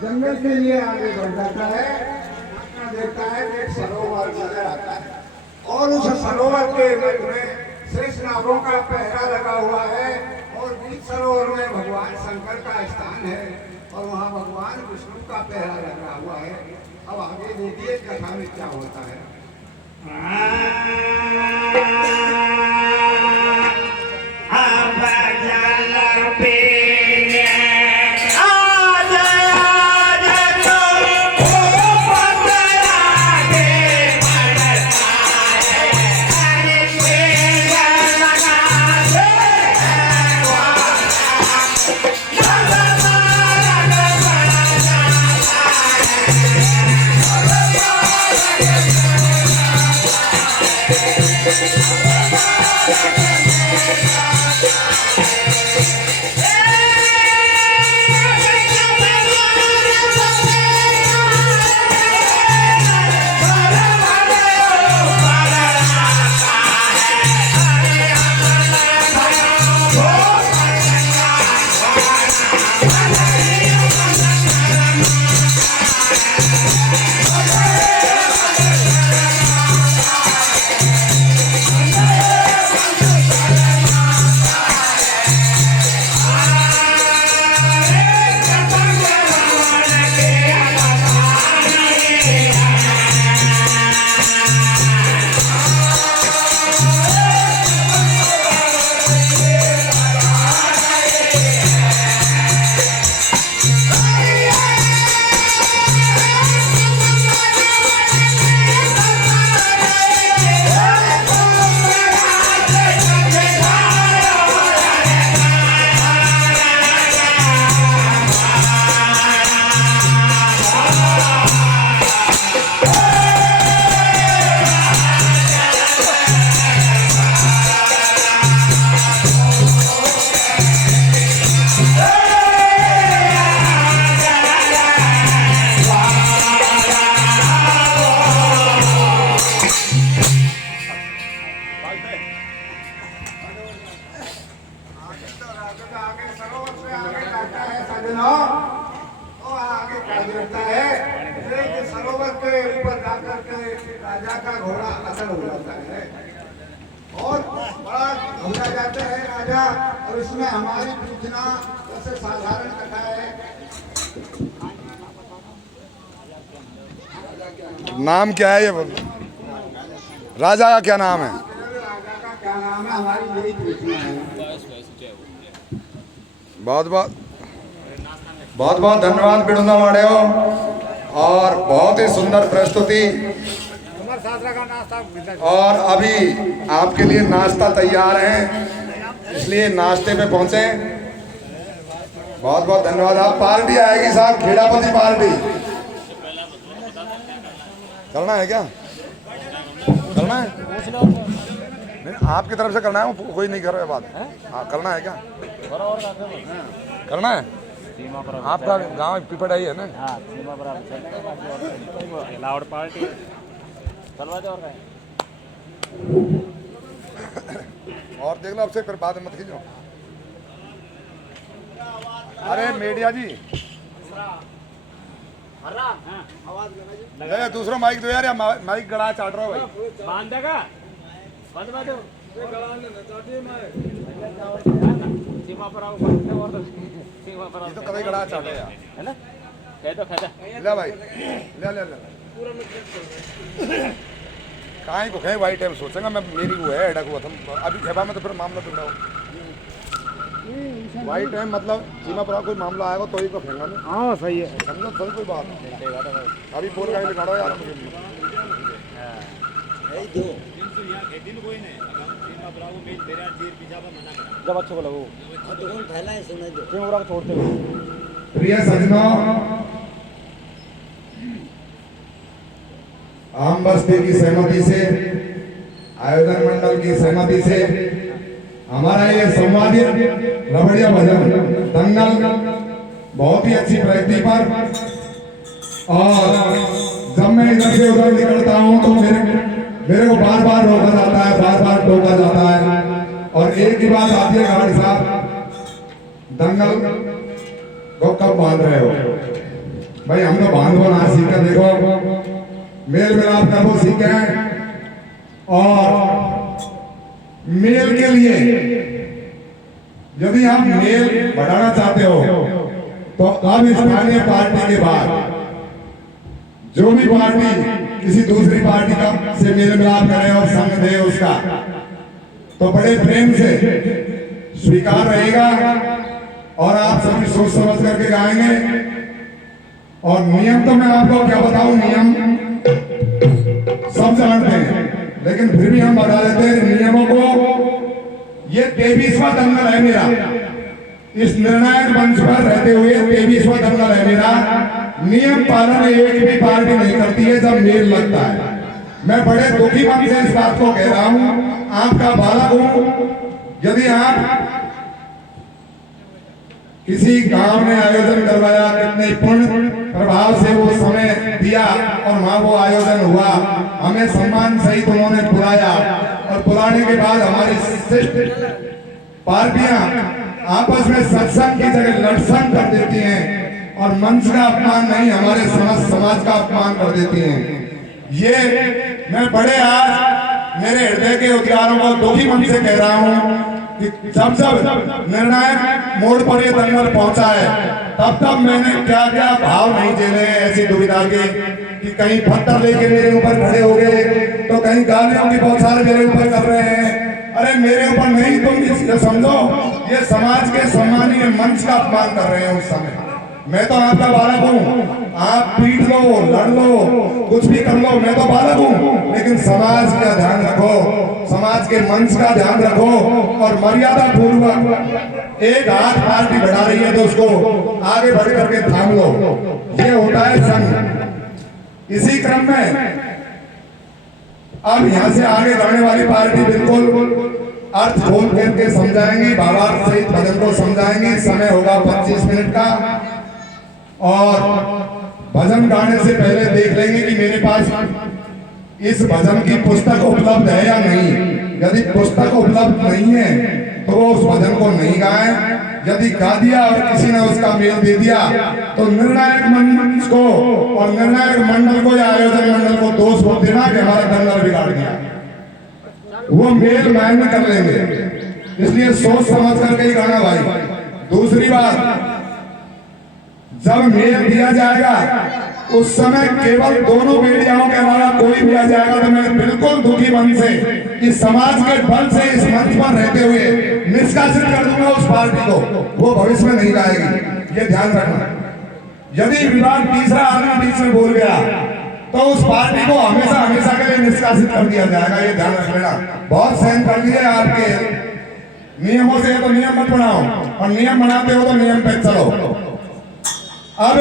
जंगल के लिए आगे बढ़ जाता है, देखता है कि एक सरोवर नजर आता है और उस सरोवर के मध्य में शेष नागों का पहरा लगा हुआ है और बीच सरोवर में भगवान शंकर का स्थान है और वहाँ भगवान विष्णु का पहरा लगा हुआ है। अब आगे देखिए कथा में क्या होता है। सरोवर के ऊपर जाकर के राजा का घोड़ा असल हो जाता है और बड़ा घबरा जाते हैं राजा। और इसमें हमारी पूछना जैसे साधारण कथा है। नाम क्या है ये बोल? राजा का क्या नाम है? राजा का क्या नाम है, हमारी यही पूछना है। बहुत बहुत धन्यवाद बिड़ुना वाड़े हो और बहुत ही सुंदर प्रस्तुति। और अभी आपके लिए नाश्ता तैयार है, इसलिए नाश्ते पे पहुंचे। बहुत बहुत धन्यवाद। आप पार्टी आएगी साहब, खेड़ापति पार्टी करना है क्या? करना है? नहीं, आपकी तरफ से करना है, कोई नहीं कर रहा है बात। हाँ करना है क्या? करना है? आपका गांव पिपड़ाई है ना? पार्टी और देख लो, आपसे फिर बाद में मत खींचो। अरे मीडिया जी, दूसरा माइक दो यार, या माइक गड़ा चाट रहा हो भाई। बांध देगा, बंद कर दो। सीमा पर आओ, सीमा पर आओ। ये तो कभी गड़ा चाटे यार, है ना? कह दो, ले भाई, ले ले ले। काहे को कहे वाई टाइम सोचेंगे मैं मेरी वो है एडक हुआ था अभी खेबा में तो फिर मामला बिगड़ा हो वाई टाइम मतलब सीमा पर कोई मामला आएगा तो ही को फेंगा नहीं हाँ सही है समझो सही कोई बात नहीं अभी बोल रहे बिगाड़ो यार मुझे जब अच्छे को लगो छोड़ते प्रिय सज्जनों आम बस्ती की सहमति से आयोजन मंडल की सहमति से हमारा ये संवादित रबड़िया भजन दंगल बहुत ही अच्छी प्रगति पर और जब मैं इधर से उधर निकलता हूँ तो मेरे को बार बार रोका जाता है बार बार टोका जाता है और एक ही बात आती है गाड़ी साहब दंगल को कब बांध रहे हो भाई हम तो बांधो ना सीखे देखो मेल मिलाप करवो सीखे और मेल के लिए यदि आप मेल बढ़ाना चाहते हो तो अब स्थानीय पार्टी के बाद जो भी पार्टी किसी दूसरी पार्टी का से मेल मिलाप करे और संग दे उसका तो बड़े प्रेम से स्वीकार रहेगा और आप सभी सोच समझ करके गाएंगे और नियम तो मैं आपको क्या बताऊं नियम सब जानते हैं लेकिन फिर भी हम बता देते हैं नियमों को ये 23वां दंगल है मेरा इस निर्णायक मंच पर रहते हुए 23वां दंगल है मेरा नियम पालन एक भी पार्टी नहीं करती है जब मेल लगता है मैं बड़े दुखी मन से इस बात को कह रहा हूं आपका बालक हूं यदि आप किसी गांव में आयोजन करवाया कितने पूर्ण प्रभाव से वो समय दिया और वहां वो आयोजन हुआ हमें सम्मान सहित उन्होंने बुलाया और बुलाने के बाद हमारी शिष्ट पार्टियां आपस में सत्संग की जगह लड़संग कर देती हैं और मंच का अपमान नहीं हमारे समाज का अपमान कर देती हैं ये मैं बड़े आज मेरे हृदय के उद्गारों को दुखी मन से कह रहा हूं जब निर्णायक मोड़ पर ये दंगल पहुंचा है तब मैंने क्या क्या भाव नहीं झेले ऐसी दुविधा के कि कहीं पत्थर लेके मेरे ऊपर खड़े हो गए तो कहीं गालियों की बहुत सारे मेरे ऊपर कर रहे हैं अरे मेरे ऊपर नहीं तुम ये समझो ये समाज के सम्मानीय मंच का अपमान कर रहे हैं उस समय मैं तो आपका बालक हूँ आप पीट लो लड़ लो कुछ भी कर लो मैं तो बालक हूँ लेकिन समाज का ध्यान रखो समाज के मंच का ध्यान रखो और मर्यादा पूर्वक एक हाथ पार्टी बढ़ा रही है तो उसको आगे बढ़ करके थाम लो ये होता है संघ इसी क्रम में अब यहाँ से आगे बढ़ने वाली पार्टी बिल्कुल अर्थ खोल करके समझाएंगी भावार्थ सहित भजन को समझाएंगी समय होगा 25 मिनट का और भजन गाने से पहले देख लेंगे कि मेरे पास इस भजन की पुस्तक उपलब्ध है या नहीं यदि पुस्तक उपलब्ध नहीं है तो वो उस भजन को नहीं गाए यदि गा दिया और किसी ने उसका मेल दे दिया तो निर्णायक मंच को और निर्णायक मंडल को या आयोजन मंडल को दोष बोल देना कि हमारा दंगल बिगाड़ दिया वो मेल मायने कर लेंगे इसलिए सोच समझ करके ही गाना भाई दूसरी बात जब मेल दिया जाएगा उस समय केवल दोनों मीडियाओं के अलावा कोई भी आ जाएगा तो मैं बिल्कुल दुखी मन से इस समाज के बल से इस मंच पर रहते हुए निष्कासित कर दूंगा उस पार्टी को वो भविष्य में नहीं गाएगी ये ध्यान रखना यदि विवाद तीसरा आदमी बीच में बोल गया तो उस पार्टी को हमेशा हमेशा के लिए निष्कासित कर दिया जाएगा ये ध्यान रख लेना बहुत सहन कर लिए आपके नियमों से तो नियम मत बनाओ और नियम बनाते हो तो नियम पे चलो अब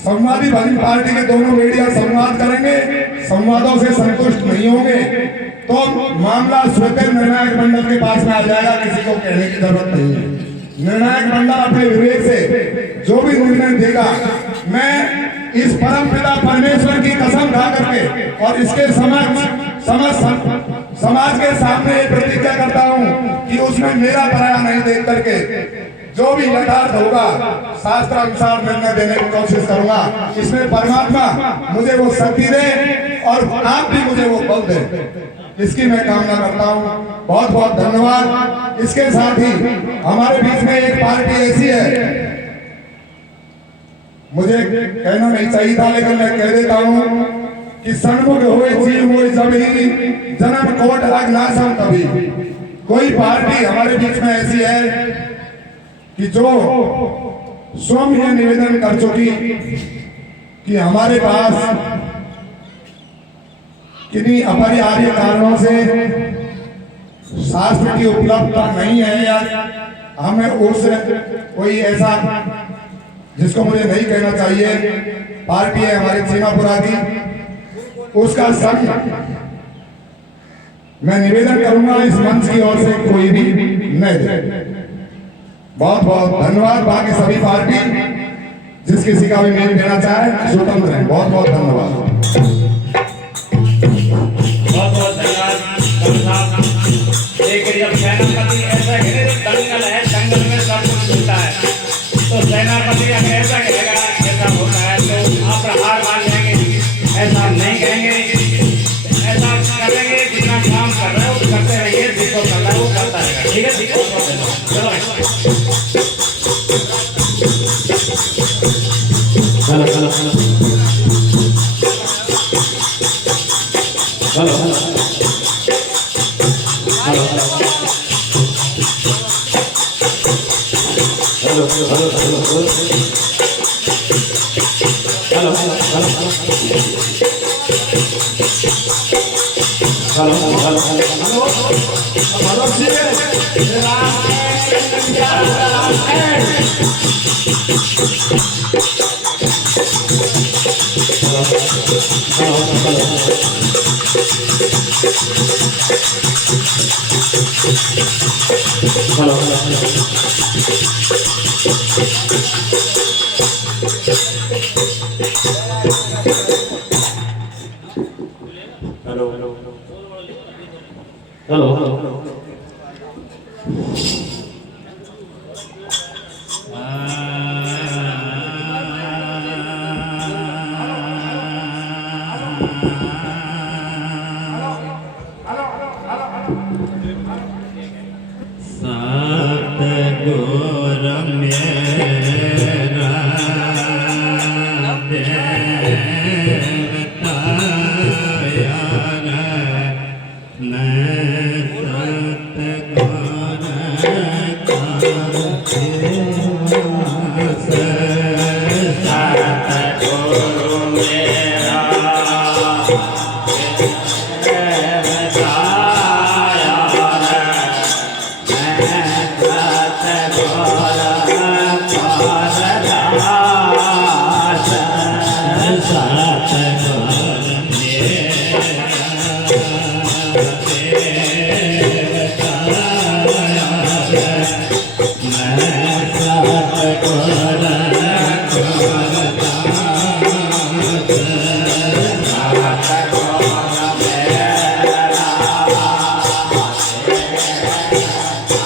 संवादी भजन पार्टी के दोनों मीडिया संवाद करेंगे संवादों से संतुष्ट नहीं होंगे तो मामला स्वतः निर्णायक मंडल के पास में आ जाएगा किसी को कहने की जरूरत नहीं है निर्णायक मंडल अपने विवेक से जो भी निर्णय देगा मैं इस परम पिता परमेश्वर की कसम खा करके और इसके समाज के सामने प्रतिज्ञा करता हूँ कि उसमें मेरा पराया नहीं देख करके जो भी यथार्थ होगा शास्त्र अनुसार निर्णय देने की कोशिश करूंगा इसमें परमात्मा मुझे वो शक्ति दे और आप भी मुझे वो बल दे इसकी मैं कामना करता हूं बहुत बहुत धन्यवाद इसके साथ ही हमारे बीच में एक पार्टी ऐसी है मुझे कहना नहीं चाहिए था लेकिन मैं कह देता हूं कि सन्मुख होए जीव होए जभी जन्म कोट लग नासम तभी। कोई पार्टी हमारे बीच में ऐसी है कि जो स्वयं यह निवेदन कर चुकी कि हमारे पास किन्हीं अपरिहार्य कारणों से शास्त्र की उपलब्धता नहीं है या हमें उस कोई ऐसा जिसको मुझे नहीं कहना चाहिए पार्टी है हमारी सीमापुरा की, उसका संग मैं निवेदन करूंगा इस मंच की ओर से कोई भी न दे। बहुत बहुत धन्यवाद। बाकी सभी पार्टी जिस किसी का भी मेल देना चाहे स्वतंत्र है। बहुत बहुत धन्यवाद। बहुत बहुत धन्यवाद। लेकिन जब सेनापति ऐसा कहे तो दंगल है, दंगल में सब कुछ होता है, तो सेनापति अगर ऐसा कहेगा ऐसा होता है तो आप हार मान जाएंगे। ऐसा नहीं कहेंगे, ऐसा करेंगे जितना काम कर रहा है वो करते रहेंगे, जिसको कर रहा है वो करता रहेगा। ठीक है, ठीक है, चलो hello hello hello hello hello hello hello hello hello hello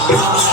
Ah